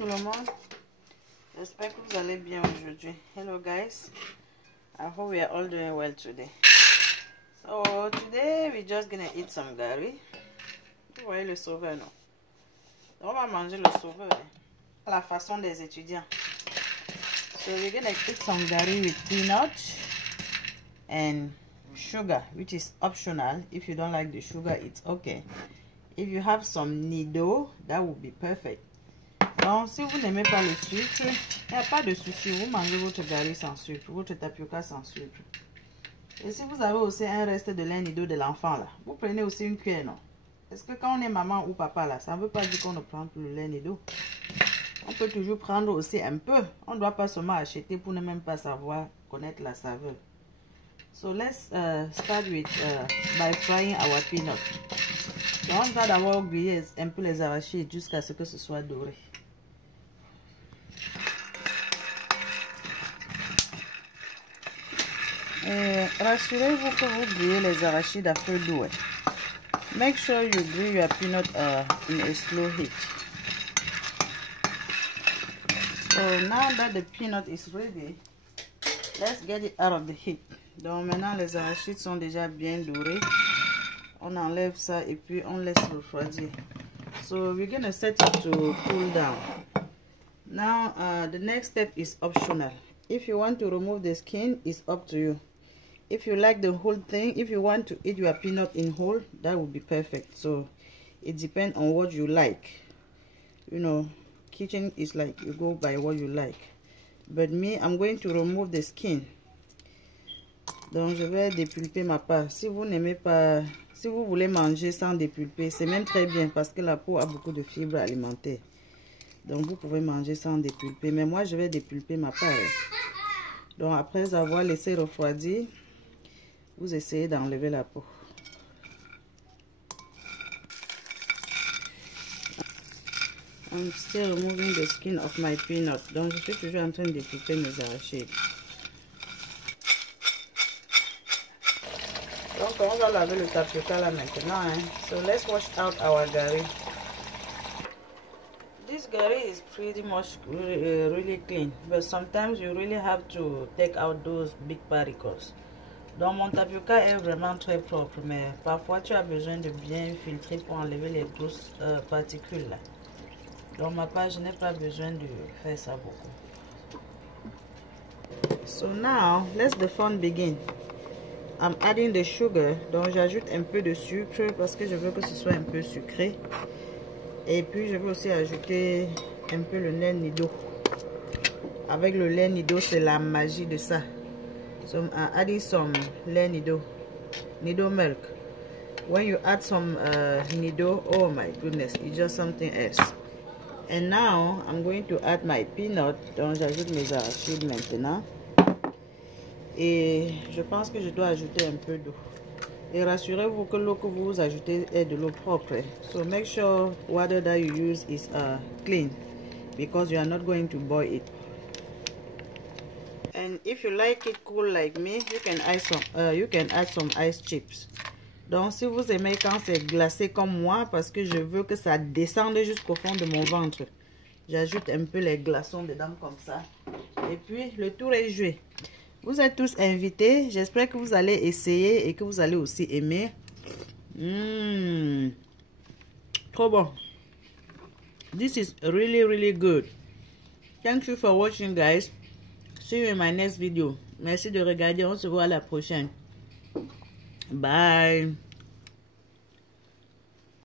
Tout le monde, j'espère que vous allez bien aujourd'hui. Hello guys, I hope we are all doing well today. So today we're just gonna eat some gari. Vous voyez le sauveur, non? On va manger le sauveur à la façon des étudiants. So we're gonna eat some gari with peanut and sugar, which is optional. If you don't like the sugar, it's okay. If you have some nido, that would be perfect. Donc, si vous n'aimez pas le sucre, il n'y a pas de souci. Vous mangez votre gari sans sucre, votre tapioca sans sucre. Et si vous avez aussi un reste de lait nido de l'enfant, là, vous prenez aussi une cuillère, non? Parce que quand on est maman ou papa, là, ça ne veut pas dire qu'on ne prend plus le lait nido. On peut toujours prendre aussi un peu. On ne doit pas seulement acheter pour ne même pas savoir connaître la saveur. So, let's start with by frying our peanut. Donc, on va d'abord griller un peu les arachides jusqu'à ce que ce soit doré. Rassurez-vous que vous grillez les arachides à feu doux. Make sure you grill your peanut in a slow heat. So now that the peanut is ready, let's get it out of the heat. Donc maintenant les arachides sont déjà bien dorés. On enlève ça et puis on laisse refroidir. So we're gonna set it to cool down. Now the next step is optional. If you want to remove the skin, it's up to you. If you like the whole thing, if you want to eat your peanut in whole, that would be perfect. So it depends on what you like. You know, kitchen is like you go by what you like. But me, I'm going to remove the skin. Donc je vais dépulper ma part. Si vous n'aimez pas, si vous voulez manger sans dépulper, c'est même très bien parce que la peau a beaucoup de fibres alimentaires. Donc vous pouvez manger sans dépulper. Mais moi je vais dépulper ma part. Donc après avoir laissé refroidir, vous essayez d'enlever la peau. I'm still removing the skin of my peanut. Donc je suis toujours en train de dépulper mes arachides. Donc on va laver le tapioca là maintenant. So let's wash out our gari. This gari is pretty much really clean, but sometimes you really have to take out those big particles. Donc mon tapioca est vraiment très propre, mais parfois tu as besoin de bien filtrer pour enlever les grosses particules là. Donc ma part, je n'ai pas besoin de faire ça beaucoup. So now let the fun begin. I'm adding the sugar, donc j'ajoute un peu de sucre parce que je veux que ce soit un peu sucré. Et puis je vais aussi ajouter un peu le lait nido. Avec le lait nido, c'est la magie de ça. So I'm adding some lait nido milk. When you add some nido, oh my goodness, it's just something else. And now I'm going to add my peanut. Donc j'ajoute mes arachides maintenant. Et je pense que je dois ajouter un peu d'eau. Et rassurez-vous que l'eau que vous ajoutez est de l'eau propre. So make sure water that you use is clean, because you are not going to boil it. And if you like it cool like me, you can add some ice chips. Donc si vous aimez quand c'est glacé comme moi, parce que je veux que ça descende jusqu'au fond de mon ventre, j'ajoute un peu les glaçons dedans comme ça. Et puis le tour est joué. Vous êtes tous invités. J'espère que vous allez essayer et que vous allez aussi aimer. Trop bon. This is really, really good. Thank you for watching, guys. See you in my next video. Merci de regarder. On se voit à la prochaine. Bye.